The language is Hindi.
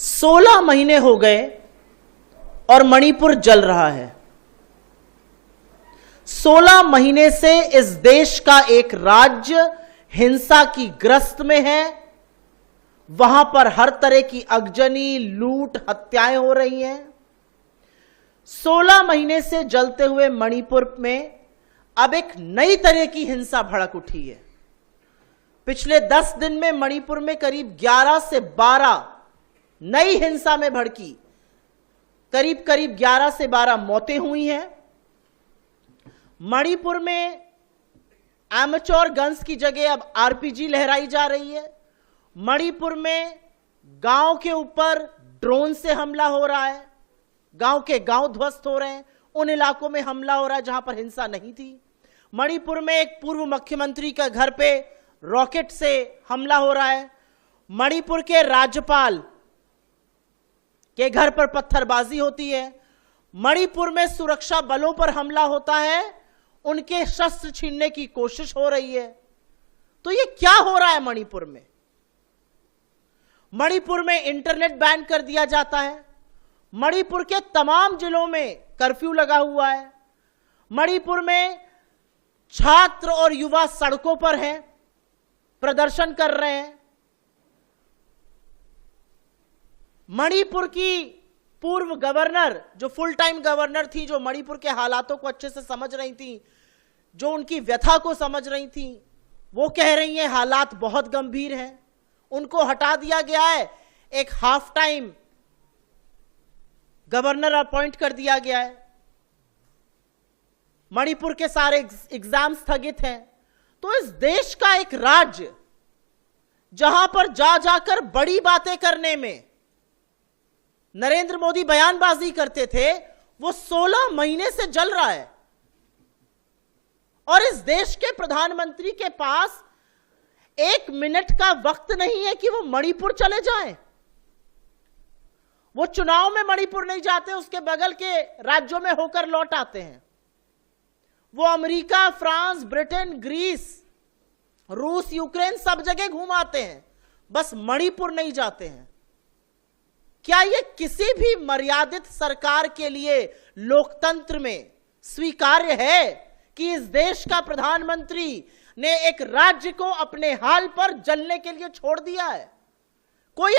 16 महीने हो गए और मणिपुर जल रहा है। 16 महीने से इस देश का एक राज्य हिंसा की ग्रस्त में है। वहां पर हर तरह की अगजनी, लूट, हत्याएं हो रही हैं। 16 महीने से जलते हुए मणिपुर में अब एक नई तरह की हिंसा भड़क उठी है। पिछले 10 दिन में मणिपुर में करीब 11 से 12 नई हिंसा में भड़की करीब 11 से 12 मौतें हुई हैं। मणिपुर में एमेच्योर गन्स की जगह अब आरपीजी लहराई जा रही है। मणिपुर में गांव के ऊपर ड्रोन से हमला हो रहा है। गांव के गांव ध्वस्त हो रहे हैं। उन इलाकों में हमला हो रहा है जहां पर हिंसा नहीं थी। मणिपुर में एक पूर्व मुख्यमंत्री का घर पे रॉकेट से हमला हो रहा है। मणिपुर के राज्यपाल के घर पर पत्थरबाजी होती है। मणिपुर में सुरक्षा बलों पर हमला होता है। उनके शस्त्र छीनने की कोशिश हो रही है। तो ये क्या हो रहा है मणिपुर में? मणिपुर में इंटरनेट बैन कर दिया जाता है। मणिपुर के तमाम जिलों में कर्फ्यू लगा हुआ है। मणिपुर में छात्र और युवा सड़कों पर हैं, प्रदर्शन कर रहे हैं। मणिपुर की पूर्व गवर्नर, जो फुल टाइम गवर्नर थी, जो मणिपुर के हालातों को अच्छे से समझ रही थी, जो उनकी व्यथा को समझ रही थी, वो कह रही हैं हालात बहुत गंभीर हैं। उनको हटा दिया गया है। एक हाफ टाइम गवर्नर अपॉइंट कर दिया गया है। मणिपुर के सारे एग्जाम स्थगित हैं। तो इस देश का एक राज्य जहां पर जा जाकर बड़ी बातें करने में नरेंद्र मोदी बयानबाजी करते थे, वो 16 महीने से जल रहा है। और इस देश के प्रधानमंत्री के पास 1 मिनट का वक्त नहीं है कि वो मणिपुर चले जाएं। वो चुनाव में मणिपुर नहीं जाते, उसके बगल के राज्यों में होकर लौट आते हैं। वो अमेरिका, फ्रांस, ब्रिटेन, ग्रीस, रूस, यूक्रेन सब जगह घूम आते हैं, बस मणिपुर नहीं जाते हैं। क्या ये किसी भी मर्यादित सरकार के लिए लोकतंत्र में स्वीकार्य है कि इस देश का प्रधानमंत्री ने एक राज्य को अपने हाल पर जलने के लिए छोड़ दिया है? कोई